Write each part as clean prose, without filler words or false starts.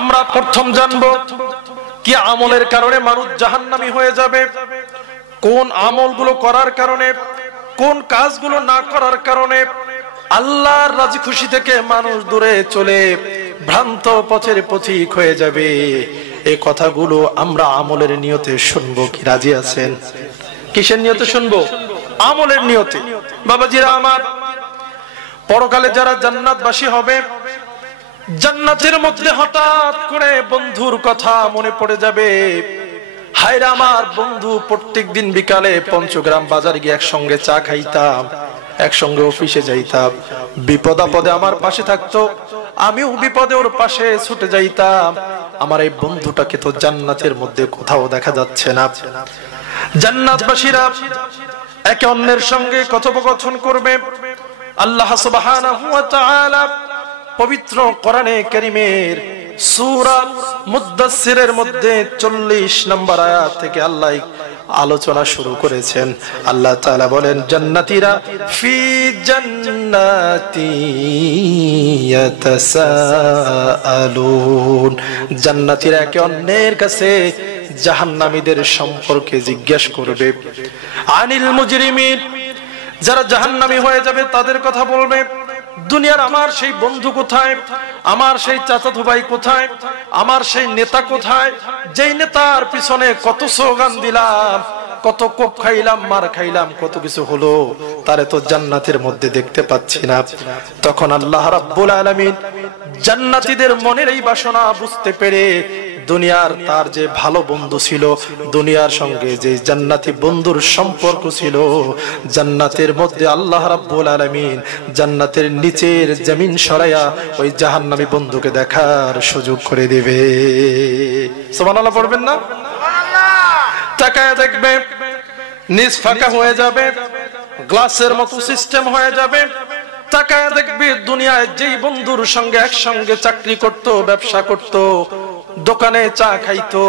আমরা প্রথম জানবো কি আমলের কারণে মানুষ জাহান্নামী হয়ে যাবে, কোন আমলগুলো করার কারণে, কোন কাজগুলো না করার কারণে আল্লাহর রাজি খুশি থেকে মানুষ দূরে চলে ভ্রান্ত পথের পথিক হয়ে যাবে। এই কথাগুলো আমরা আমলের নিয়তে শুনবো। কি রাজি আছেন? কিসের নিয়তে শুনবো? আমলের নিয়তে। বাবাজিরা আমার, পরকালে যারা জান্নাতবাসী হবে, জান্নাতের মধ্যে হঠাৎ করে বন্ধুর কথা মনে পড়ে যাবে। হায়রে আমার বন্ধু, প্রত্যেক দিন বিকালে পঞ্চগ্রাম বাজার গিয়ে একসঙ্গে চা খাইতাম, একসঙ্গে অফিসে যাইতাম, বিপদ আপদে আমার পাশে থাকতো, আমিও বিপদে ওর পাশে ছুটে যাইতাম। আমার এই বন্ধুটাকে তো জান্নাতের মধ্যে কোথাও দেখা যাচ্ছে না। জান্নাতবাসীরা একে অন্যের সঙ্গে কথোপকথন করবে। আল্লাহ সুবহানাহু ওয়া তাআলা পবিত্র কোরআনে কারীমের সূরা মুদ্দাসসিরের মধ্যে 40 নম্বর আয়াত থেকে আল্লাহ আলোচনা শুরু করেছেন। আল্লাহ তাআলা বলেন, জান্নাতীরা ফি জান্নাতি ইয়াতাসাআলুন। জান্নাতীরা একে অন্যের কাছে জাহান্নামীদের সম্পর্কে জিজ্ঞাসা করবে। আনিল মুজরিমিন, যারা জাহান্নামী হয়ে যাবে তাদের কথা বলবে। দুনিয়ার আমার সেই বন্ধু কোথায়, আমার সেই চাচাতো ভাই কোথায়, আমার সেই নেতা কোথায়, যেই নেতার পিছনে কত স্লোগান দিলাম, কত কোপ খাইলাম, মার খাইলাম, কত কিছু হলো, তারে তো জান্নাতের মধ্যে দেখতে পাচ্ছি না। তখন আল্লাহ রাব্বুল আলামিন জান্নাতীদের মনের এই বাসনা বুঝতে পেরে দুনিয়ার তার যে ভালো বন্ধু ছিল, দুনিয়ার সঙ্গে যে জান্নাতি বন্ধুর সম্পর্ক ছিল, জান্নাতের মধ্যে আল্লাহ রাব্বুল আলামিন জান্নাতের নিচের জমিন সরাইয়া ওই জাহান্নামী বন্ধুকে দেখার সুযোগ করে দিবে। সুবহানাল্লাহ পড়বেন না? তাকায় দেখবে, নিচ ফাঁকা হয়ে যাবে, গ্লাসের মতো সিস্টেম হয়ে যাবে। তাকায় দেখবে, দুনিয়ায় যেই বন্ধুর সঙ্গে একসঙ্গে চাকরি করত, ব্যবসা করত, দোকানে চা খাইতো,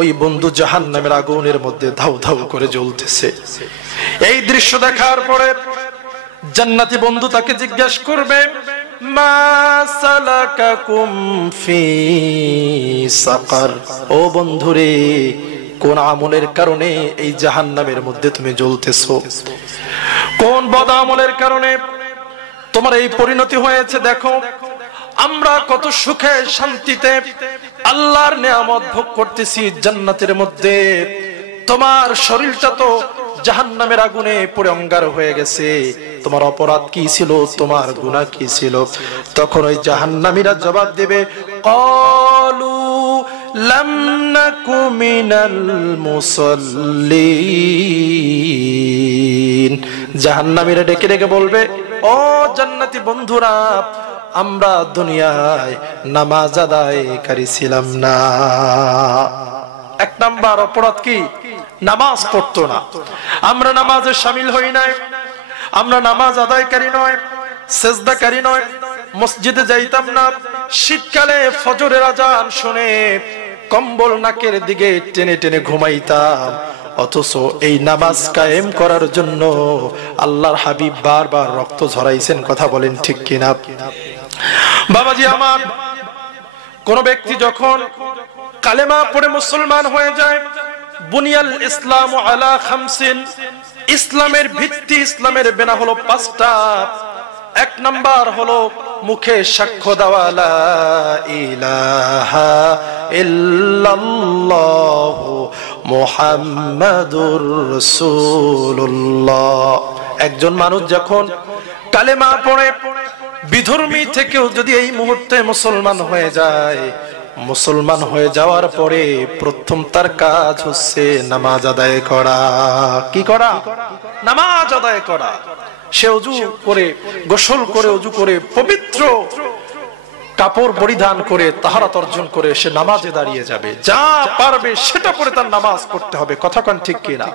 ওই বন্ধু জাহান্নামের আগুনের মধ্যে ধাউ ধাউ করে জ্বলতেছে। এই দৃশ্য দেখার পরে জান্নাতি বন্ধু তাকে জিজ্ঞাসা করবে, মা সালাকাকুম ফি সাকার। ও বন্ধুরে, কোন আমলের কারণে এই জাহান্নামের মধ্যে তুমি জ্বলতেছো? কোন বদ আমলের কারণে তোমার এই পরিণতি হয়েছে? দেখো, আমরা কত সুখে শান্তিতে আল্লাহর নেয়ামত ভোগ করতেছি জান্নাতের মধ্যে, তোমার শরীরটা তো জাহান্নামের আগুনে পুড়ে অঙ্গার হয়ে গেছে। তোমার অপরাধ কি ছিল, তোমার গুনাহ কি ছিল? তখন ওই জাহান্নামীরা জবাব দেবে, ক্বালু লাম নাকু মিনাল মুসাল্লিন। জাহান্নামীরা ডেকে ডেকে বলবে, ও জান্নাতি বন্ধুরা, আমরা দুনিয়ায় নামাজ আদায়কারী ছিলাম না। এক নাম্বার অপরাধ কি? নামাজ পড়তো না। আমরা নামাজে শামিল হই নাই, আমরা নামাজ আদায়কারী নয়, সেজদাকারী নয়, মসজিদে যাইতাম না। শীতকালে ফজরের আজান শুনে কম্বল নাকের দিকে টেনে টেনে ঘুমাইতাম। অথচ এই নামাজ কায়েম করার জন্য আল্লাহর হাবিব বারবার রক্ত ঝরাইছেন। কথা বলেন ঠিক কিনা? বাবাজি আমার, কোন ব্যক্তি যখন কালেমা পড়ে মুসলমান হয়ে যায়, বুনিয়াল ইসলাম আলা খামসিন, ইসলামের ভিত্তি, ইসলামের বেনা হলো 5টা। এক নাম্বার হলো মুখে সাক্ষ্য দেওয়া, লা ইলাহা ইল্লাল্লাহু মুহাম্মাদুর রাসূলুল্লাহ। একজন মানুষ যখন কালেমা পড়ে, বিধর্মী থেকেও যদি এই মুহূর্তে মুসলমান হয়ে যায়, মুসলমান হয়ে যাওয়ার পরে প্রথম তার কাজ হচ্ছে নামাজ আদায় করা। কি করা? নামাজ আদায় করা। সে ওযু করে, গোসল করে, ওযু করে, পবিত্র কাপড় পরিধান করে, তাহারাত অর্জন করে সে নামাজে দাঁড়িয়ে যাবে। যা পারবে সেটা করে তার নামাজ পড়তে হবে। কথা কোন ঠিক কিনা?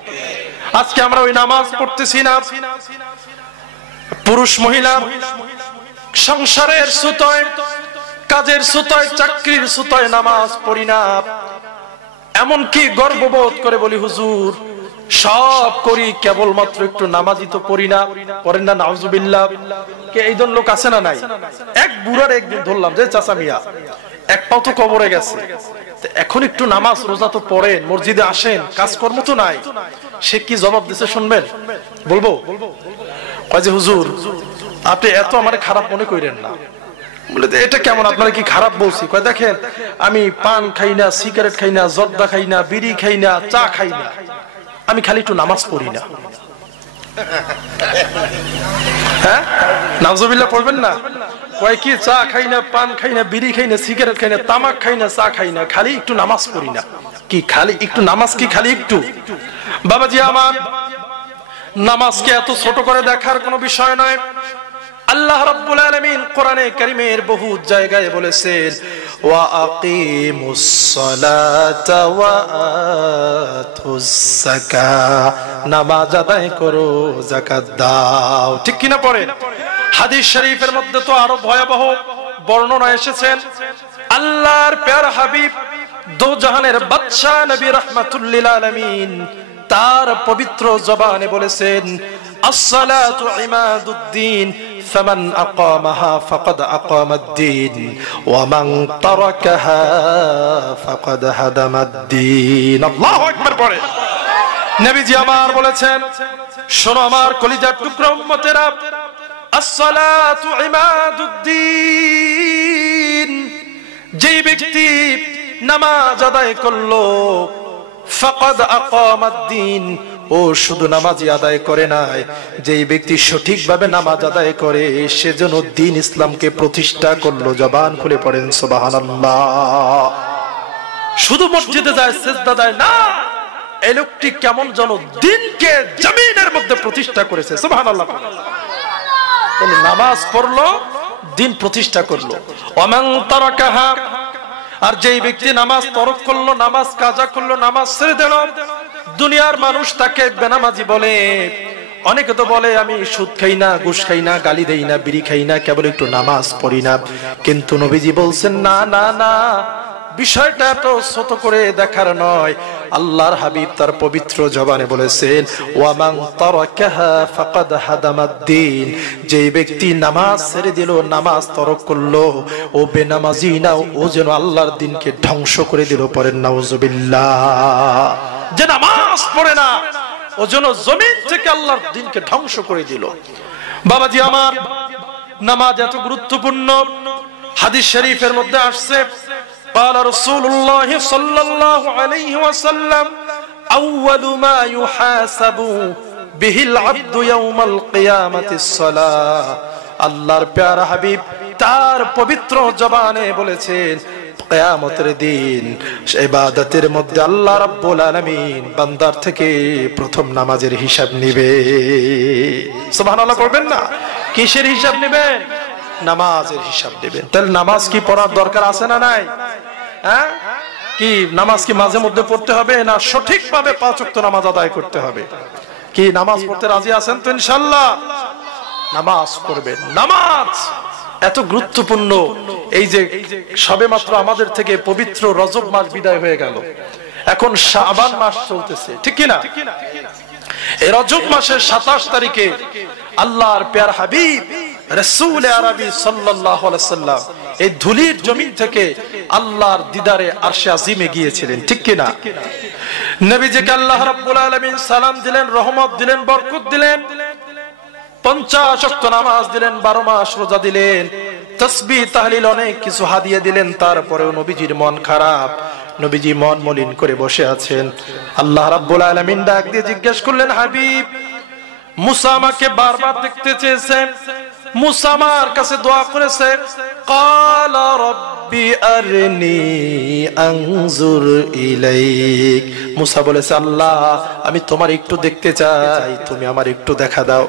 আজকে আমরা ওই নামাজ পড়তেছি না। পুরুষ মহিলা সংসারের সুতোয়, কাজের সুতোয়, চাকরির সুতোয় নামাজ পড়ি না। এমনকি গর্ববোধ করে বলি, হুজুর সব করি, কেবলমাত্র একটু নামাজই তো পড়ি না। পড়েন না? নাউজুবিল্লাহ। কে এই ধরনের লোক আছে না নাই? এক বুড়ার একদিন ধরলাম যে, চাচা মিয়া এক পাও তো কবরে গেছে, এখন একটু নামাজ রোজা তো পড়েন, মসজিদে আসেন, কাজকর্ম তো নাই। সে কি জবাব দিছে শুনবেন? বলবো কয় যে হুজুর আপনি এত আমার খারাপ মনে করেন না। বলে এটা কেমন, আপনারা কি খারাপ বলছি? কয় দেখেন আমি পান খাই না, সিগারেট খাই না, জর্দা খাই না, বিড়ি খাই না, চা খাই না, আমি খালি একটু নামাজ পড়ি না। হ্যাঁ নাউজুবিল্লাহ পড়বেন না? কয় কি চা খাই না, পান খাই না, বিড়ি খাই না, সিগারেট খাই না, তামাক খাই না, চা খাই না, খালি একটু নামাজ পড়ি না। কি খালি একটু নামাজ? কি খালি একটু? বাবাজি আমার, নামাজকে এত ছোট করে দেখার কোনো বিষয় নয়। আল্লাহ রাব্বুল আলামিন কোরআনে কারীমের বহু জায়গায় বলেছেন ওয়া আকিমুস সালাতা ওয়া আতুস যাকাত, নামাজ আদায় করো, যাকাত দাও। ঠিক কি না? পড়ে হাদিস শরীফের মধ্যে তো আরো ভয়াবহ বর্ণনা এসেছেন। আল্লাহর প্যারা হাবিব দো জাহানের বাদশা নবী রাহমাতুল লিল আলামিন তার পবিত্র জবানে বলেছেন আসসালাতু ইমাদুদ্দিন ফামান আকামাহা ফাকাদ আকামাদ্দিন ওয়া মান তারাকাহা ফাকাদ হাদামাদ্দিন। আল্লাহু আকবার। পড়ে নবীজি আমার বলেছেন, শোনো আমার কলিজার টুকরা উম্মতেরা, আসসালাতু ইমাদুদ্দিন, যেই ব্যক্তি নামাজ আদায় করলো, ফাকাদ আকামাদ্দিন, ও শুধু নামাজই আদায় করে নাই, যেই ব্যক্তি সঠিকভাবে নামাজ আদায় করে সেজন্য দ্বীন ইসলামকে প্রতিষ্ঠা করলো। জবান খুলে পড়েন সুবহানাল্লাহ। শুধু মসজিদে যায়, সিজদা দেয় না, এই লোকটি কেমন যেন দ্বীনকে জমিনের মধ্যে প্রতিষ্ঠা করেছে। সুবহানাল্লাহ। নামাজ পড়লো, দ্বীন প্রতিষ্ঠা করলো। ওয়ামান তারাকাহা, আর যেই ব্যক্তি নামাজ তরক করলো, নামাজ কাজা করলো, নামাজ ছেড়ে দিল, দুনিয়ার মানুষ তাকে বেনামাজি বলে। অনেকে তো বলে আমি সুদ খাই না, ঘুষ খাই না, গালি দেই না, বিড়ি খাই না, কেবল একটু নামাজ পড়ি না। কিন্তু নবীজি বলছেন না না না, বিষয়টা তো ছোট করে দেখার নয়। আল্লাহর হাবিব তার পবিত্র জবানে বলেছেন ওয়া মান তারাকাহা ফাকাদ হাদামাদ্দিন, যে ব্যক্তি নামাজ ছেড়ে দিল, নামাজ তরক করলো, ও বেনামাজি না, ও যেন আল্লাহর দ্বীনকে ধ্বংস করে দিল। পড়েন নাউজুবিল্লাহ। যে নামাজ পড়ে না, ও যেন জমিন থেকে আল্লাহর দ্বীনকে ধ্বংস করে দিল। বাবাজি আমার, নামাজ এত গুরুত্বপূর্ণ। হাদিস শরীফের মধ্যে আসছে قال رسول الله صلى الله عليه وسلم أول ما يحاسب به العبد يوم القيامة الصلاة। আল্লাহর প্যারা হাবিব তার পবিত্র জবানে বলেছেন কিয়ামতের দিন ইবাদতের মধ্যে আল্লাহ রাব্বুল আলামিন বান্দার থেকে প্রথম নামাজের হিসাব নেবে। সুবহানাল্লাহ পড়বেন না? কিসের হিসাব নেবেন? নামাজের হিসাব নেবেন। তাহলে নামাজ কি পড়ার দরকার আছে না নাই? হ্যাঁ, কি নামাজ কি মাঝে মধ্যে পড়তে হবে, না সঠিকভাবে 5 ওয়াক্ত নামাজ আদায় করতে হবে? কি নামাজ পড়তে রাজি আছেন তো? ইনশাআল্লাহ নামাজ পড়বেন। নামাজ এত গুরুত্বপূর্ণ। এই যে সবেমাত্র আমাদের থেকে পবিত্র রজব মাস বিদায় হয়ে গেল, এখন শাবান মাস চলতেছে, ঠিক কি না? এই রজব মাসের 27 তারিখে আল্লাহর প্যারা হাবিব রাসূল আরবি সাল্লাল্লাহু আলাইহি ওয়াসাল্লাম এই ধুলির জমিন থেকে আল্লাহর দিদারে আরশে আজিমে গিয়েছিলেন, ঠিক কি না? নবীজিকে আল্লাহ রাব্বুল আলামিন সালাম দিলেন, রহমত দিলেন, বরকত দিলেন, 50 ওয়াক্ত নামাজ দিলেন, 12 মাস রোজা দিলেন, তাসবিহ তাহলিল অনেক কিছু হাদিয়া দিলেন। তারপরেও নবীজির মন খারাপ, নবীজি মন মলিন করে বসে আছেন। আল্লাহ রাব্বুল আলামিন ডাক দিয়ে জিজ্ঞেস করলেন, হাবিব মুসা আমাকে বারবার দেখতে চেয়েছে, মুসা আমার কাছে দোয়া করেছে, ক্বালা রাব্বি আরনি আনজুর ইলাইক। মুসা বলেছে আল্লাহ আমি তোমার একটু দেখতে চাই, তুমি আমার একটু দেখা দাও।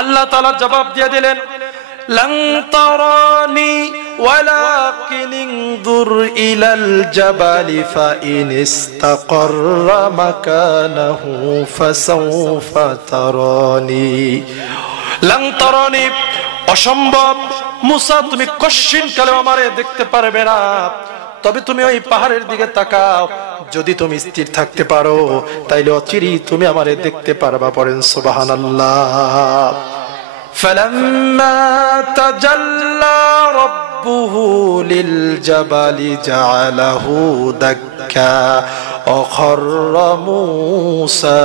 আল্লাহ তাআলা জবাব দিয়ে দিলেন, লান তারানি ওয়ালাকিন ইনজুর ইলাল জাবালি ফাইন ইসতাকাররা মাকানাহু ফাসাউফা তারানি। লান তারানি অসম্ভব মুসা, তুমি কশিন কালে আমারে দেখতে পারবে না, তবে তুমি ওই পাহাড়ের দিকে তাকাও, যদি তুমি স্থির থাকতে পারো তাইলে অচিরেই তুমি আমারে দেখতে পারবা। পড়েন সুবহানাল্লাহ। ফালাম্মা তাজাল্লা রাব্বুহু লিল জাবালি জাআলাহু দাক্কা ওয়া খাররা মূসা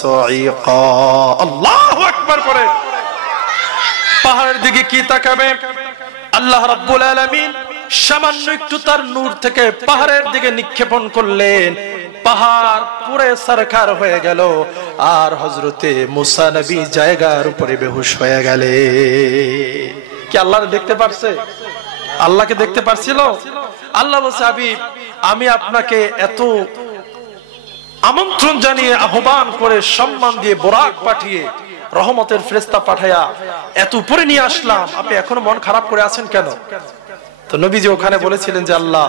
সাইকা। আল্লাহু আকবার করে পাহাড়ের দিকে কি তাকাবে? আল্লাহ রাব্বুল আলামিন সামান্য একটু তার নূর থেকে পাহাড়ের দিকে নিক্ষেপণ করলেন, পাহাড় পুরে সরকার হয়ে গেল, আর হযরতে মুসা নবী জায়গার উপরে বেহুশ হয়ে গেলেন। কি আল্লাহকে দেখতে পারছে? আল্লাহকে দেখতে পারছিল? আল্লাহ বলছে, হাবিব আমি আপনাকে এত আমন্ত্রণ জানিয়ে, আহ্বান করে, সম্মান দিয়ে, বোরাক পাঠিয়ে, রহমতের ফেরেশতা পাঠায়া এত উপরে নিয়ে আসলাম, আপনি এখনো মন খারাপ করে আছেন কেন? তো নবীজি ওখানে বলেছিলেন যে আল্লাহ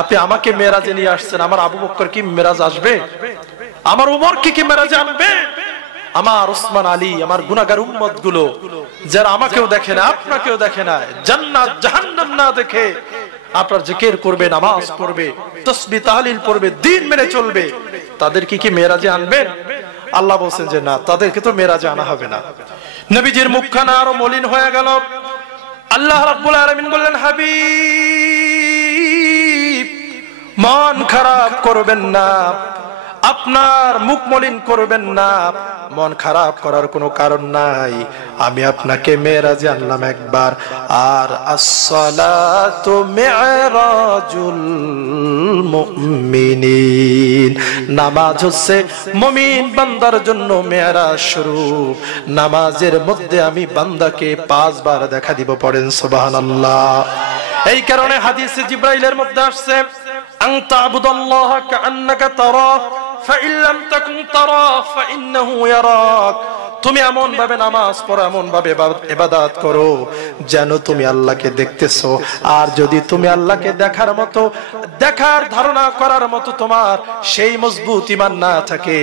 আপনি আমাকে মেরাজে নিয়ে আসছেন, আমার আবু বকর কি মেরাজ আসবে? আমার উমর কি মেরাজে আনবে? আমার ওসমান আলী, আমার গুনাহগার উম্মত গুলো যারা আমাকেও দেখে না, আপনাকেও দেখে না, জান্নাত জাহান্নাম না দেখে আপনার জিকির করবে, নামাজ পড়বে, তাসবিহ তাহলিল পড়বে, দ্বীন মেনে চলবে, তাদেরকে কি মেরাজে আনবেন? আল্লাহ বলেন যে না, তাদেরকে তো মেরাজে আনা হবে না। নবীজির মুখখানা আরো মলিন হয়ে গেল। আল্লাহ রাব্বুল আলামিন বললেন, হাবিব মন খারাপ করবেন না, আপনার মুখ মলিন করবেন না, মন খারাপ করার কোনো কারণ নাই। আমি আপনাকে মেরাজে আনলাম একবার, আর আসসালাতু মি'রাজুল মুমিনিন, নামাজ হচ্ছে মুমিন বান্দার জন্য মেরাজ স্বরূপ। নামাজের মধ্যে আমি বান্দাকে 5 বার দেখা দিব, পড়েন সুবহানাল্লাহ। এই কারণে হাদিসে জিবরাইলের মধ্যে আসছে, আনতা আবুদাল্লাহ কাআন্নাকা তারাহ ফাইন লাম তাকুন তারাহ ফাইন্নাহু ইয়ারাক। তুমি এমন ভাবে নামাজ পড়ো, এমন ভাবে ইবাদত করো যেন তুমি আল্লাহকে দেখতেছো। আর যদি তুমি আল্লাহকে দেখার মতো, দেখার ধারণা করার মতো তোমার সেই মজবুত ঈমান না থাকে,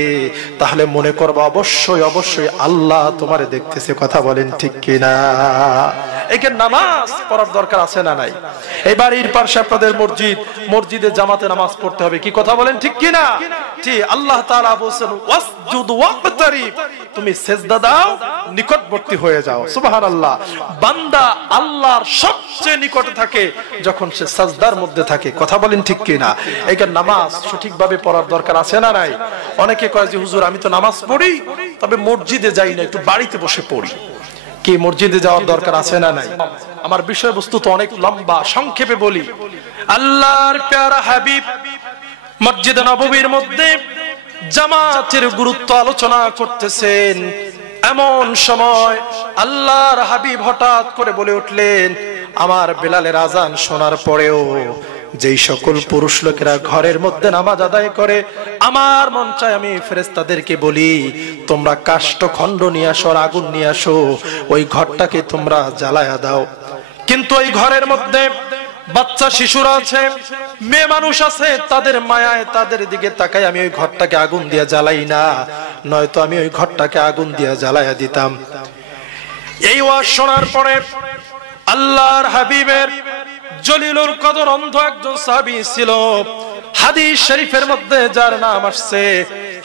তাহলে মনে করবে অবশ্যই অবশ্যই আল্লাহ তোমারে দেখতেছে। কথা বলেন ঠিক কিনা? এখানে নামাজ পড়ার দরকার আছে না নাই? এই বাড়ির পাশে আপনাদের মসজিদ, মসজিদে জামাতে নামাজ পড়তে হবে। কি কথা বলেন ঠিক কিনা? ঠিক। আল্লাহ তাআলা বলেন ওয়াসজুদ ওয়াকতারিব, তুমি সিজদা দাও, নিকটবর্তী হয়ে যাও। সুবহানাল্লাহ। বান্দা আল্লাহর সবচেয়ে নিকটে থাকে যখন সে সাজদার মধ্যে থাকে। কথা বলেন ঠিক কিনা? এইখানে নামাজ সঠিকভাবে পড়ার দরকার আছে না নাই? অনেকে কয় যে হুজুর আমি তো নামাজ পড়ি, তবে মসজিদে যাই না, একটু বাড়িতে বসে পড়ি। কি মসজিদে যাওয়ার দরকার আছে না নাই? আমার বিষয়বস্তু তো অনেক লম্বা, সংক্ষেপে বলি। আল্লাহর প্যারা হাবিব মসজিদে নববীর মধ্যে জামাতের গুরুত্ব আলোচনা করতেছেন। এমন সময় আল্লাহর হাবিব হঠাৎ করে বলে উঠলেন, আমার বেলালের আজান শোনার পরেও যেই সকল পুরুষ লোকেরা ঘরের মধ্যে নামাজ আদায় করে, আমার মন চায় আমি ফেরেশতাদেরকে বলি তোমরা কাষ্ঠখণ্ড নিয়ে আসো, আগুন নিয়ে আসো, ওই ঘরটাকে তোমরা জ্বালায়া দাও। কিন্তু ওই ঘরের মধ্যে বাচ্চা শিশুরা আছে, মেয়ে মানুষ আছে, তাদের মায়ায় তাদের দিকে তাকাই আমি ওই ঘরটাকে আগুন দিয়ে জ্বালাই না, নয়তো আমি ওই ঘরটাকে আগুন দিয়ে জ্বালায়া দিতাম। এই ওয়াজ শোনার পরে আল্লাহর হাবিবের জলিলুল কদর অন্ধ একজন সাহাবী ছিল, হাদিস শরীফের মধ্যে যার নাম আসছে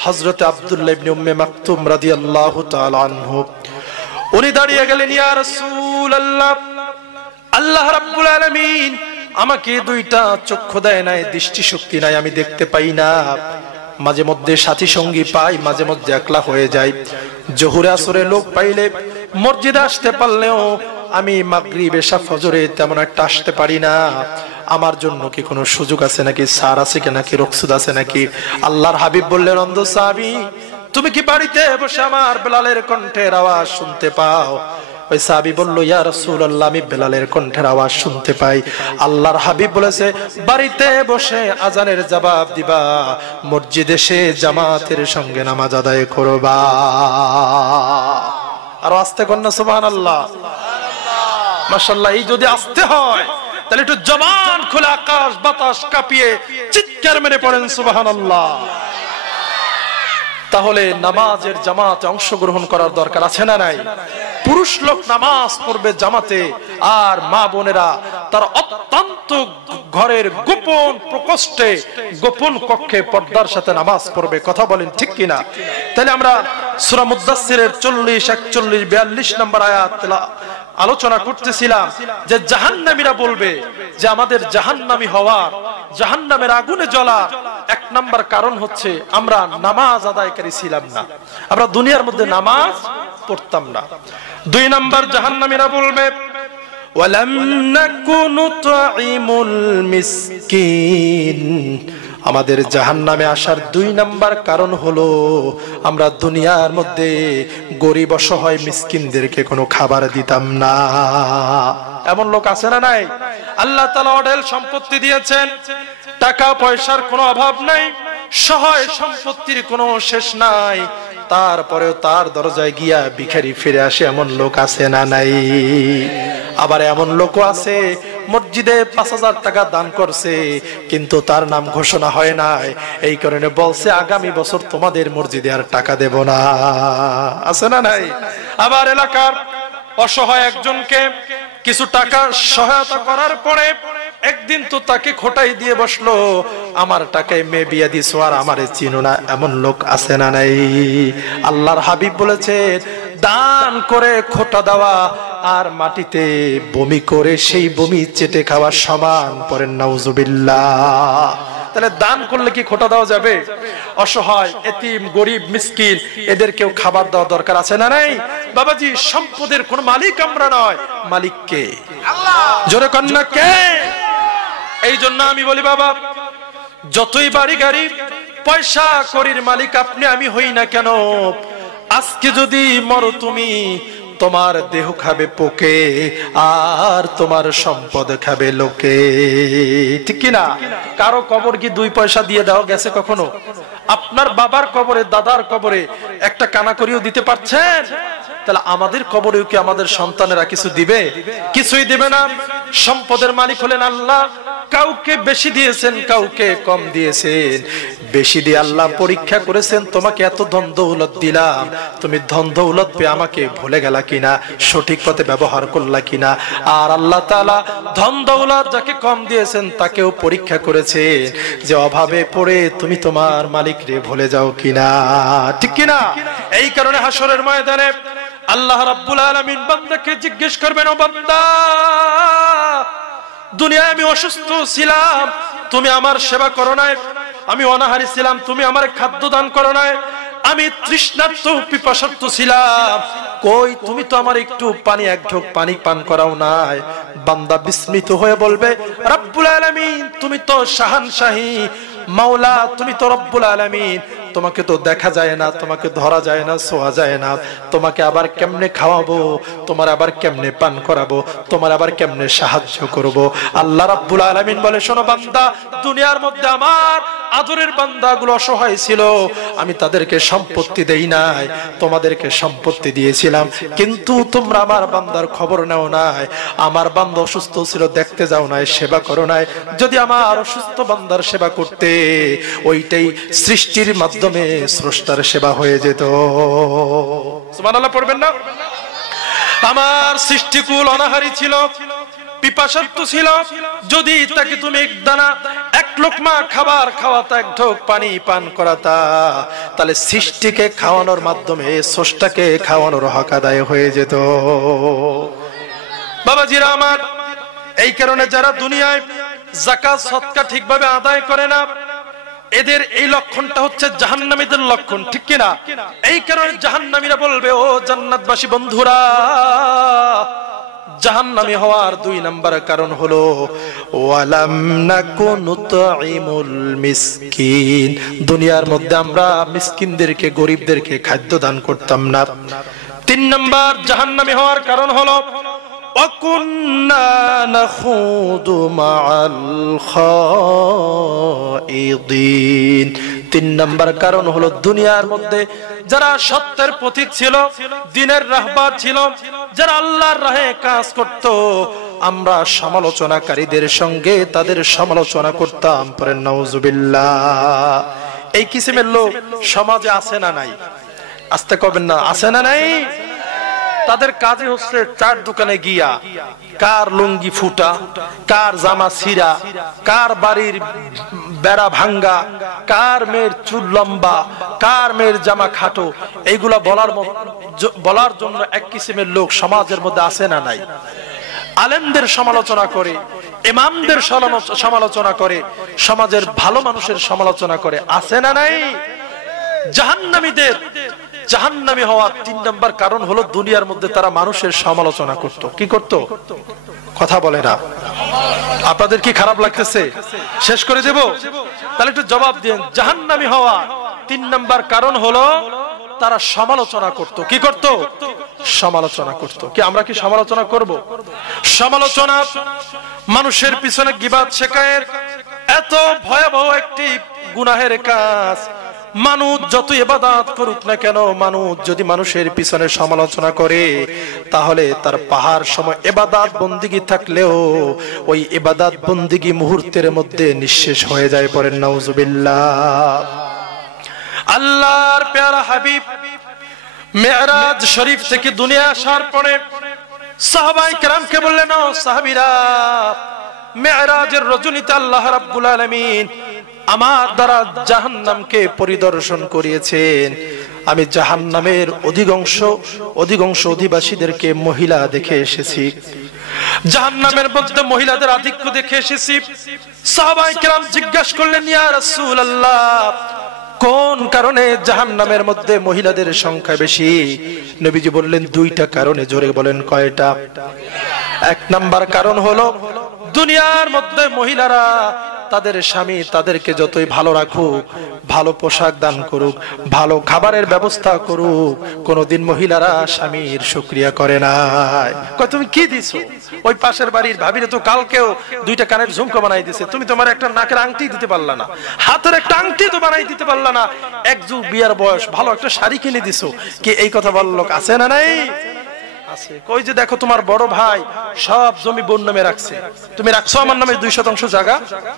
হযরত আব্দুল্লাহ ইবনে উম্মে মাকতুম রাদিয়াল্লাহু তাআলা আনহু। উনি দাঁড়িয়ে গেলেন, ইয়া রাসূলুল্লাহ, আল্লাহ রাব্বুল আলামিন আমাকে দুইটা চক্ষু দেয় নাই, দৃষ্টি শক্তি নাই, আমি দেখতে পাই না। মাঝে মধ্যে সাথী সঙ্গী পাই, মাঝে মধ্যে একলা হয়ে যাই। জোহরে আসরে লোক পাইলে মসজিদে আসতে পারলেও আমি মাগরিব এশা ফজরে তেমন একটা আসতে পারি না। আমার জন্য কি কোনো সুযোগ আছে নাকি, সার আছে কি নাকি, রুখসুদ আছে নাকি? আল্লাহর হাবিব বললেন, অন্ধ সাহাবী, তুমি কি বাড়িতে বসে আমার বেলালের কণ্ঠের আওয়াজ শুনতে পাও? ওই সাহাবী বলল, ইয়া রাসূলুল্লাহ, আমি বেলালের কণ্ঠের আওয়াজ শুনতে পাই। আল্লাহর হাবিব বলেছে, বাড়িতে বসে আজানের জবাব দিবা, মসজিদে এসে জামাতের সঙ্গে নামাজ আদায় করবা। আর আস্তে কন্যা সুবহানাল্লাহ, মাশাআল্লাহ। এই যদি আসতে হয় তাহলে একটু জবান খুলে আকাশ বাতাস কাঁপিয়ে চিৎকার মেরে পড়েন সুবহানাল্লাহ। তাহলে নামাজের জামাতে অংশগ্রহণ করার দরকার আছে না নাই? পুরুষ লোক নামাজ পড়বে জামাতে, আর মা বোনেরা তার অত্যন্ত ঘরের গোপন প্রকোষ্ঠে, গোপন কক্ষে পর্দার সাথে নামাজ পড়বে। কথা বলেন ঠিক কিনা? তাহলে আমরা সূরা মুদাসসিরের 40, 41, 42 নম্বর আয়াত আলোচনা করতেছিলাম যে জাহান্নামীরা বলবে যে আমাদের জাহান্নামী হওয়ার, জাহান্নামের আগুনে জ্বলা এক নাম্বার কারণ হচ্ছে আমরা নামাজ আদায়কারী ছিলাম না, আমরা দুনিয়ার মধ্যে নামাজ পড়তাম না। 2 নাম্বার জাহান্নামীরা বলবে ওয়ালাম নাকুনু নুতঈমুল মিসকিন, আমাদের জাহান্নামে আসার 2 নাম্বার কারণ হলো আমরা দুনিয়ার মধ্যে গরিব অসহায় মিসকিনদেরকে কোনো খাবার দিতাম না। এমন লোক আছে না নাই? আল্লাহ তাআলা অঢেল সম্পত্তি দিয়েছেন, টাকা পয়সার কোনো অভাব নাই, সহায় সম্পত্তির কোনো শেষ নাই, তারপরেও তার দরজায় গিয়া ভিখারি ফিরে আসে, এমন লোক আছে না নাই? আবার এমন লোকও আছে মসজিদে 5000 টাকা দান করছে কিন্তু তার নাম ঘোষণা হয় নাই, এই কারণে বলছে আগামী বছর তোমাদের মসজিদে আর টাকা দেব না। আছে না নাই? আবার এলাকার অসহায় একজনকে কিছু টাকা সহায়তা করার পরে একদিন তো তাকে খোটাই দিয়ে বসলো, আমার টাকায় মেয়ে বিয়ে দিছো আর আমারে চিনো না, এমন লোক আছে না নাই? আল্লাহর হাবিব বলেছে দান করে খোটা দেওয়া আর মাটিতে বমি করে সেই বমি চেটে খাওয়া সমান। পড়েন নাউজুবিল্লাহ। তাহলে দান করলে কি খোটা দেওয়া যাবে? অসহায় এতিম গরিব মিসকিন এদেরকেও খাবার দেওয়া দরকার আছে না নাই? বাবাজি, সম্পদের কোন মালিক আমরা নয়, মালিক কে? আল্লাহ। জোরে কন্যা কে? এই জন্য আমি বলি বাবা, যতই বাড়ি গাড়ি পয়সা করির মালিক আপনি আমি হই না কেন, আজকে যদি মরো তুমি, তোমার দেহ খাবে পোকে আর তোমার সম্পদ খাবে লোকে। ঠিক কিনা? কারো কবর কি 2 পয়সা দিয়ে দাও গেছে কখনো? আপনার বাবার কবরে, দাদার কবরে একটা কানাকড়িও দিতে পারছেন? তাহলে আমাদের কবরেও কি আমাদের সন্তানেরা কিছু দিবে? কিছুই দিবে না। সম্পদের মালিক হলেন আল্লাহ। কাউকে বেশি দিয়েছেন, কাউকে কম দিয়েছেন। বেশি দিয়ে আল্লাহ পরীক্ষা করেছেন, তোমাকে এত ধন দৌলত দিলাম, তুমি ধন দৌলত পেয়ে আমাকে ভুলে গেলা কিনা, সঠিক পথে ব্যবহার করলা কিনা। আর আল্লাহ তাআলা ধন দৌলত যাকে কম দিয়েছেন তাকেও পরীক্ষা করেছেন যে অভাবে পড়ে তুমি তোমার মালিক রে ভুলে যাও কিনা। ঠিক কিনা? এই কারণে হাসরের ময়দানে আল্লাহ রাব্বুল আলামিন বান্দাকে জিজ্ঞেস করবেন, ও বান্দা, দুনিয়ায় আমি অসুস্থ ছিলাম, তুমি আমার সেবা করো নাই, আমি অনাহারী ছিলাম, তুমি আমার খাদ্য দান করো নাই, আমি তৃষ্ণার্ত পিপাসার্ত ছিলাম, কই তুমি তো আমার একটু পানি, এক ঢোক পানি পান করাও নাই। বান্দা বিস্মিত হয়ে বলবে, রব্বুল আলামিন তুমি তো শাহানশাহী মাওলা, তুমি তো রব্বুল আলামিন, তোমাকে তো দেখা যায় না, তোমাকে ধরা যায় না, ছোঁয়া যায় না, তোমাকে আবার কেমনে খাওয়াবো, তোমার আবার কেমনে পান করাবো, তোমার আবার কেমনে সাহায্য করব। আল্লাহ রাব্বুল আলামিন বলে, শোনো বান্দা, দুনিয়ার মধ্যে আমার আদরের বান্দাগুলো অসহায় ছিল, আমি তাদেরকে সম্পত্তি দেই নাই, তোমাদেরকে সম্পত্তি দিয়েছিলাম, কিন্তু তোমরা আমার বান্দার খবর নাও নাই, আমার বান্দা অসুস্থ ছিল দেখতে যাও নাই, সেবা করো নাই। যদি আমার অসুস্থ বান্দার সেবা করতে, ওইটাই সৃষ্টির মাধ্যমে স্রষ্টার সেবা হয়ে যেত। সুবহানাল্লাহ পড়বেন না? আমার সৃষ্টিকুল অনাহারী ছিল, পিপাসার্ত ছিল, যদি তাকে তুমি এক লোকমা খাবার খাওয়াতা, এক ঢোক পানি পান করাতা, তাহলে সৃষ্টিকে খাওয়ানোর মাধ্যমে স্রষ্টাকে খাওয়ানোর হক আদায় হয়ে যেত। বাবাজিরা আমার, এই কারণে যারা দুনিয়ায় যাকাত সদকা ঠিকভাবে আদায় করে না, এদের এই লক্ষণটা হচ্ছে জাহান্নামীদের লক্ষণ। ঠিক কিনা? এই কারণে জাহান্নামীরা বলবে, ও জান্নাতবাসী বন্ধুরা, জাহান্নামী হওয়ার 2 নাম্বার কারণ হলো ওয়ালাম নাকুনু নুতঈমুল মিসকিন, দুনিয়ার মধ্যে আমরা মিসকিনদেরকে, গরিবদেরকে খাদ্য দান করতাম না। 3 নাম্বার জাহান্নামী হওয়ার কারণ হলো ওয়াকুন্না নাখুদু মাআল খাইদিন। 3 নাম্বার কারণ হলো দুনিয়ার মধ্যে যারা সত্যের পথিক ছিল, দ্বীনের রাহবার ছিল, যারা আল্লাহর রাহে কাজ করত, আমরা সমালোচনাকারীদের সঙ্গে তাদের সমালোচনা করতাম। পড়েন নাউজুবিল্লাহ। এই কিসিমের লোক সমাজে আছে না নাই? আস্তে কবেন না, আছে না নাই? তাদের কাজই হচ্ছে চার দোকানে গিয়া কার লুঙ্গি ফুটা, কার জামা ছিঁড়া, কার বাড়ির বেড়া ভাঙ্গা, কার মেয়ের চুল লম্বা, কার মেয়ের জামা খাটো, এইগুলা বলার বলার জন্য এক কিসিমের লোক সমাজের মধ্যে আছে না নাই? আলেমদের সমালোচনা করে, ইমামদের সমালোচনা করে, সমাজের ভালো মানুষের সমালোচনা করে, আছে না নাই? জাহান্নামীদের জাহান্নামী হওয়ার 3 নম্বর কারণ হলো দুনিয়ার মধ্যে তারা মানুষের সমালোচনা করত। কি করত? কথা বলে না। আপনাদের কি খারাপ লাগতেছে? শেষ করে দেব? তাহলে একটু জবাব দিন। জাহান্নামী হওয়া 3 নম্বর কারণ হলো তারা সমালোচনা করত। কি করত? সমালোচনা করত। কি আমরা কি সমালোচনা করব? সমালোচনা মানুষের পিছনে গীবাত শেখায়ের এত ভয়াবহ একটি গুনাহের কাজ। মানুষ যত ইবাদত করুক না কেন, মানুষ যদি মানুষের পিছনে সমালোচনা করে, তাহলে তার পাহাড় সময় ইবাদত বন্দেগী থাকলেও ওই ইবাদত বন্দেগী মুহূর্তের মধ্যে নিঃশেষ হয়ে যায়। পড়েন নাউজুবিল্লাহ। আল্লাহর প্যারা হাবিব মেরাজ শরীফ থেকে দুনিয়া আসার পরে সাহাবায়ে কেরামকে বললেন, ও সাহাবীরা, মেরাজের রজনীতে আল্লাহ রাব্বুল আলামিন আমার দ্বারা জাহান্নামকে পরিদর্শন করিয়েছেন। আমি জাহান্নামের অধিকাংশ অধিবাসীদেরকে মহিলা দেখে এসেছি, জাহান্নামের মধ্যে মহিলাদের আধিক্য দেখে এসেছি। সাহাবায়ে কেরাম জিজ্ঞাসা করলেন, ইয়া রাসূলুল্লাহ, কোন কারণে জাহান্নামের মধ্যে মহিলাদের সংখ্যা বেশি? নবীজি বললেন, 2টা কারণে। জোরে বলেন, কয়টা? 1 নাম্বার কারণ হলো দুনিয়ার মধ্যে মহিলারা তাদের স্বামী তাদেরকে যতই ভালো রাখুক, ভালো পোশাক দান করুক, ভালো খাবারের ব্যবস্থা করুক, কোনদিন মহিলারা স্বামীর শুকরিয়া করে নাই। কয়, তুমি কি দিছো? ওই পাশের বাড়ির ভাবিরে তো কালকেও 2টা কানের ঝুমকা বানাই দিছে, তুমি তোমার একটা নাকের আংটি দিতে পারলা না, হাতের একটা আংটি তো বানাই দিতে পারলা না, 1 যুগ বিয়ার বয়স, ভালো একটা শাড়ি কিনে দিছো। কি এই কথা বলার লোক আছে না নাই? আছে। কই যে দেখো তোমার বড় ভাই সব জমি বোন নামে রাখছে, তুমি রাখছো আমার নামে 2% জায়গা,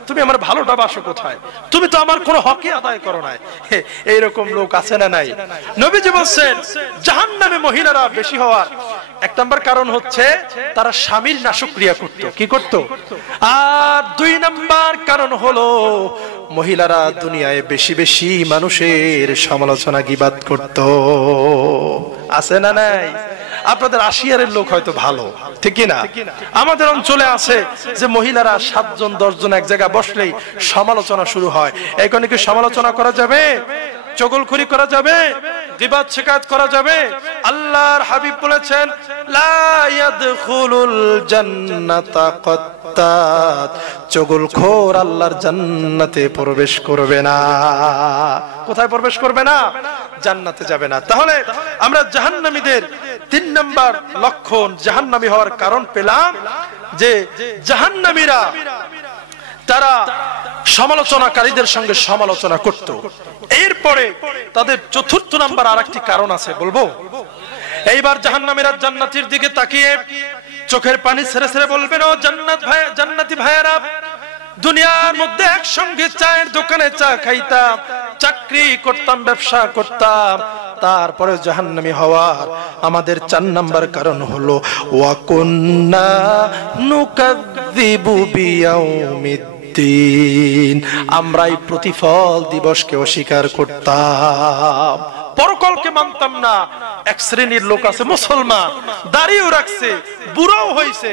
তুমি আমার ভালোটা বাসো কোথায়? তুমি তো আমার কোনো হকই আদায় করো নাই। এইরকম লোক আছে না নাই? নবীজি বলছেন জাহান্নামে মহিলারা বেশি হওয়ার 1 নম্বর কারণ হচ্ছে তারা স্বামীর নাশুকরিয়া করত। কি করত? আর 2 নম্বর কারণ হলো মহিলারা দুনিয়ায় বেশি বেশি মানুষের সমালোচনা গীবাত করত। আছে না নাই? আপনাদের আশিয়ারের লোক হয়তো ভালো, ঠিক না? আমাদের অঞ্চলে আছে যে মহিলারা 7 জন 10 জন এক জায়গায় বসলেই সমালোচনা শুরু হয়। এই কারণে কি সমালোচনা করা যাবে? চগলখড়ি করা যাবে? গীবাত শিকায়ত করা যাবে? আল্লাহর হাবিব বলেছেন, লা ইয়াদখুলুল জান্নাতা কাত্তাত, চগলখোর আল্লাহর জান্নাতে প্রবেশ করবে না। কোথায় প্রবেশ করবে না? জান্নাতে যাবে না। তাহলে আমরা জাহান্নামীদের 3 নম্বর লক্ষণ, জাহান্নামী হওয়ার কারণ পেলাম যে জাহান্নামীরা তারা সমালোচনাকারীদের সঙ্গে সমালোচনা করত। এরপরে তাদের 4র্থ নাম্বার আরেকটি কারণ আছে, বলবো? এইবার জাহান্নামীরা জান্নাতীর দিকে তাকিয়ে চোখের পানি ছেড়ে ছেড়ে বলবেন, ও জান্নাতি ভাইয়েরা, দুনিয়ার মধ্যে একসঙ্গে চায়ের দোকানে চা খাইতাম, চাকরি করতাম, ব্যবসা করতাম, তারপরে জাহান্নামী হওয়ার আমাদের 4 নাম্বার কারণ হলো ওয়া কুন্না নুকাযযিবু বিয়াউমিদ্দিন, আমরা এই প্রতিফল দিবসকে অস্বীকার করতাম, পরকালকে মানতাম না। 1 শ্রেণীর লোক আছে মুসলমান, দাড়িও রাখছে, বুড়াও হইছে,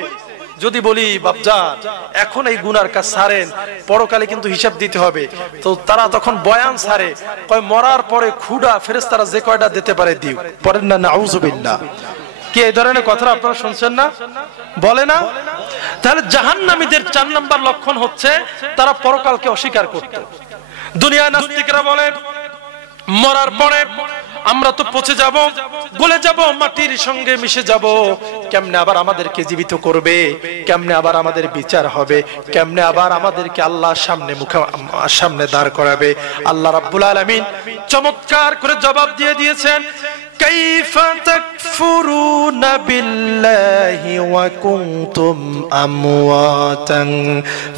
যদি বলি বাপজান এখন এই গুনার কাজ ছাড়েন, পরকালে কিন্তু হিসাব দিতে হবে, তো তারা তখন বয়ান ছাড়ে, কয় মরার পরে খুদা ফেরেশতারা যে কয়টা দিতে পারে দিও। পড়েন না নাউজুবিল্লাহ? কি এই ধরনের কথা আপনারা শুনছেন না? বলে না? তাহলে জাহান্নামীদের 4 নাম্বার লক্ষণ হচ্ছে তারা পরকালকে অস্বীকার করত। দুনিয়া নাস্তিকরা বলে মরার পরে আমরা তো পচে যাব, গলে যাব, মাটির সঙ্গে মিশে যাব, কেমনে আবার আমাদেরকে জীবিত করবে, কেমনে আবার আমাদের বিচার হবে, কেমনে আবার আমাদেরকে আল্লাহর সামনে দাঁড় করাবে। আল্লাহ রাব্বুল আলামিন চমৎকার করে জবাব দিয়ে দিয়েছেন, কাইফা তাকফুরুনা বিল্লাহি ওয়া কুনতুম আমওয়াতান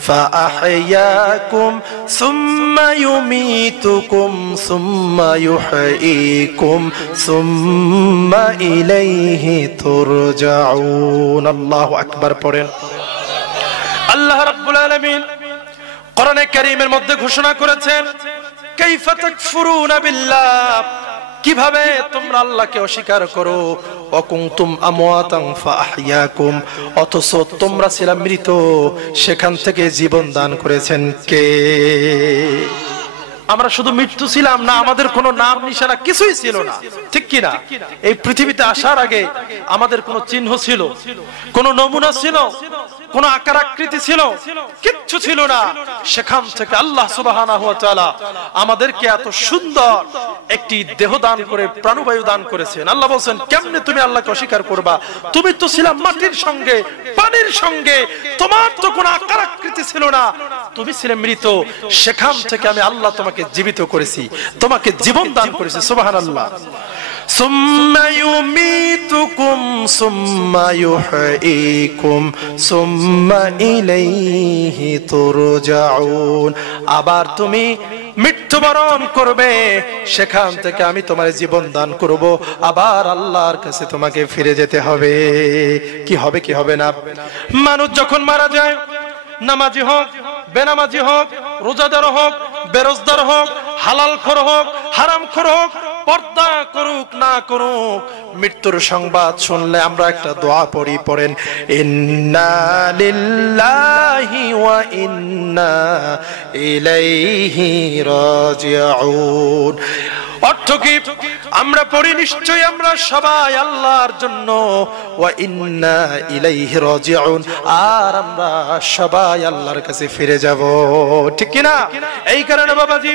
ফাআহইয়াকুম সুম্মা ইউমীতুকুম সুম্মা ইউহয়ীকুম সুম্মা ইলাইহি তুরজাউন। আল্লাহু আকবার পড়েন। আল্লাহ রাব্বুল আলামিন কোরআনে কারীমের মধ্যে ঘোষণা করেছেন, কাইফা তাকফুরুনা বিল্লাহ, কিভাবে তোমরা আল্লাহকে অস্বীকার করো? ওয়াকুনতুম আমওয়াতান ফাআহইয়াকুম, অথচ তোমরা ছিলা মৃত, সেখান থেকে জীবন দান করেছেন কে? আমরা শুধু মৃত্যু ছিলাম না, আমাদের কোনো নাম নিশানা কিছুই ছিল না, ঠিক কি না? এই পৃথিবীতে আসার আগে আমাদের কোনো চিহ্ন ছিল, কোনো নমুনা ছিল, কোন আকার আকৃতি ছিল? কিচ্ছু ছিল না। সেখান থেকে আল্লাহ সুবহানাহু ওয়া তাআলা আমাদেরকে এত সুন্দর একটি দেহ দান করে প্রাণবায়ু দান করেছেন। আল্লাহ বলেন, কেমনে তুমি আল্লাহকে অস্বীকার করবা? তুমি তো ছিলা মাটির সঙ্গে, পানির সঙ্গে, তোমার তো কোনো আকার আকৃতি ছিল না, তুমি ছিলে মৃত, সেখান থেকে আমি আল্লাহ তোমাকে জীবিত করেছি, তোমাকে জীবন দান করেছি। সুবহানাল্লাহ। সুম্মা ইউমিতুকুম সুম্মা ইউহয়িকুম সুম্মা ইলাইহি তুরজাউন, আবার তুমি মৃত্যুবরণ করবে, সেখান থেকে আমি তোমার জীবন দান করব, আবার আল্লাহর কাছে তোমাকে ফিরে যেতে হবে। কি হবে কি হবে না? মানুষ যখন মারা যায়, নামাজি হোক বেনামাজি হোক, রোজাদার হোক বেরোজদার হোক, হালালখোর হোক হারামখোর হোক, পর্দা করুক না করুক, মৃত্যুর সংবাদ শুনলে আমরা একটা দোয়া পড়ি, পড়েন ইন্না লিল্লাহি ওয়া ইন্না ইলাইহি রাজিউন। অর্থ কি? আমরা পড়ি নিশ্চয়ই আমরা সবাই আল্লাহর জন্য, ওয়া ইন্না ইলাইহি রাজিউন, আর আমরা সবাই আল্লাহর কাছে ফিরে যাব, ঠিক কি না? এই কারণে বাবাজি,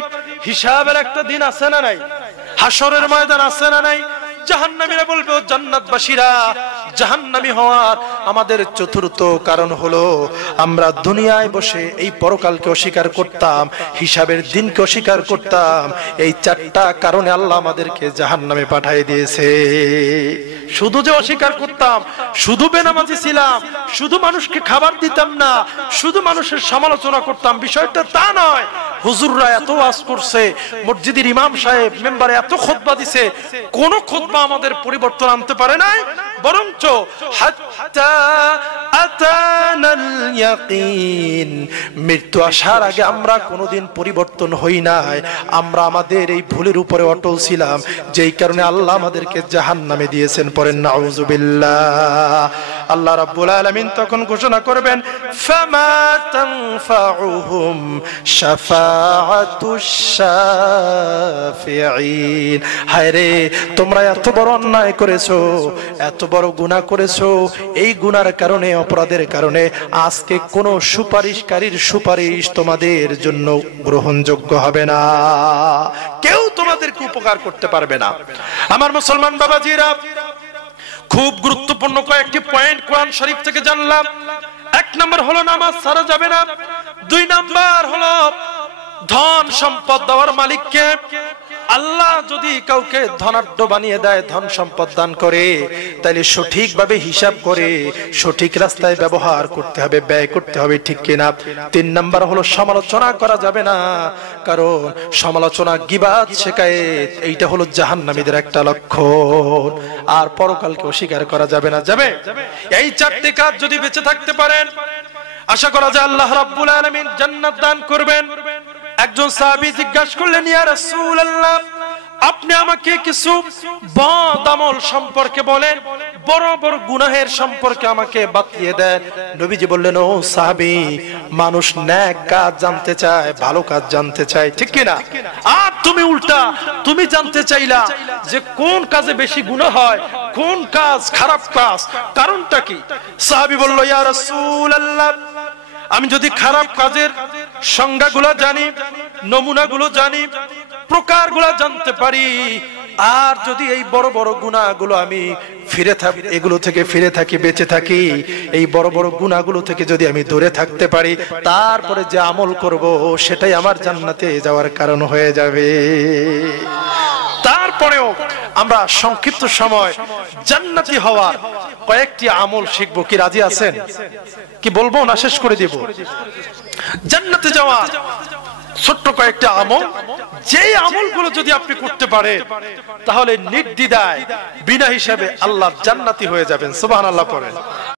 হিসাবের একটা দিন আছে না নাই? হাসরের ময়দান আছে না নাই? জাহান্নামীরা বলবে, ও জান্নাতবাসীরা, জাহান্নামী হওয়ার আমাদের চতুর্থ কারণ হলো আমরা দুনিয়ায় বসে এই পরকালকে অস্বীকার করতাম, হিসাবের দিনকে অস্বীকার করতাম। এই চারটা কারণে আল্লাহ আমাদেরকে জাহান্নামে পাঠিয়ে দিয়েছে। শুধু যে অস্বীকার করতাম, শুধু বেনামাজি ছিলাম, শুধু মানুষকে খাবার দিতাম না, শুধু মানুষের সমালোচনা করতাম, বিষয়টা তা নয়। হুজুররা এত ওয়াজ করছে, মসজিদের ইমাম সাহেব মেম্বারে এত খুতবা দিছে, কোন খুতবা আমাদের পরিবর্তন আনতে পারে নাই, বরঞ্চ হাত্তা আতানাল ইয়াকিন, মৃত্যু আসার আগে আমরা কোনোদিন পরিবর্তন হই নাই। আমরা আমাদের এই ভুলের উপরে অটল ছিলাম, যেই কারণে আল্লাহ আমাদেরকে জাহান্নামে দিয়েছেন। পড়েন নাউযুবিল্লাহ। আল্লাহ রাব্বুল আলামিন তখন ঘোষণা করবেন, ফামা তানফাউহুম শাফাআতুশ শাফিঈন। হায় রে, তোমরা এত বড় অন্যায় করেছো, এত বড় গুনাহ করেছো, এই গুনার কারণে, অপরাধের কারণে আজকে কোনো সুপারিশকারীর সুপারিশ তোমাদের জন্য গ্রহণযোগ্য হবে না, কেউ তোমাদেরকে উপকার করতে পারবে না। আমার মুসলমান বাবাজিরা, খুব গুরুত্বপূর্ণ কয়েকটি পয়েন্ট কোরআন শরীফ থেকে জানলাম। এক নম্বর হলো নামাজ ছাড়া যাবে না। দুই নাম্বার হলো ধন সম্পদ দেওয়ার মালিককে। আল্লাহ যদি কাউকে ধনাঢ্য বানিয়ে দেয়, ধন সম্পদ দান করে, তাহলে সঠিকভাবে হিসাব করে সঠিক রাস্তায় ব্যবহার করতে হবে, ব্যয় করতে হবে, ঠিক কিনা? তিন নাম্বার হলো সমালোচনা করা যাবে না, কারণ সমালোচনা, গীবাত, শিকায়েত, এইটা হলো জাহান্নামীদের একটা লক্ষণ। আর পরকালকে অস্বীকার করা যাবে না। যাবে? এই চারটি কাজ যদি বেঁচে থাকতে পারেন, আশা করা যায় আল্লাহ রাব্বুল আলামিন জান্নাত দান করবেন। একজন সাহাবী জিজ্ঞাসা করলেন, ইয়া রাসূলুল্লাহ, আপনি আমাকে কিছু বদ আমল সম্পর্কে বলেন, বড় বড় গুনাহের সম্পর্কে আমাকে বাতলিয়ে দেন। নবীজি বললেন, ও সাহাবী, মানুষ নেক কাজ জানতে চায়, ভালো কাজ জানতে চায়, ঠিক কি না? আর তুমি উল্টা, তুমি জানতে চাইলা যে কোন কাজে বেশি গুনাহ হয়, কোন কাজ খারাপ কাজ, কারণটা কি? সাহাবী বলল, ইয়া রাসূলুল্লাহ, আমি যদি খারাপ কাজের সংজ্ঞাগুলো জানি, নমুনাগুলো জানি, প্রকারগুলো জানতে পারি, আর যদি এই বড় বড় গুনাহগুলো আমি এগুলো থেকে ফিরে থাকি, বেঁচে থাকি, এই বড় বড় গুনাহগুলো থেকে যদি আমি দূরে থাকতে পারি, তারপরে যে আমল করব সেটাই আমার জান্নাতে যাওয়ার কারণ হয়ে যাবে। তারপরেও আমরা সংক্ষিপ্ত সময় জান্নাতি হওয়ার কয়েকটি আমল শিখবো। কি রাজি আছেন? কি বলবো না শেষ করে দিব? জান্নাতে যাওয়া ছোট্ট কয়েকটা আমল, যেই আমলগুলো যদি আপনি করতে পারেন, তাহলে নির্দ্বিধায় বিনা হিসাবে আল্লাহর জান্নাতি হয়ে যাবেন। সুবহানাল্লাহ পড়েন।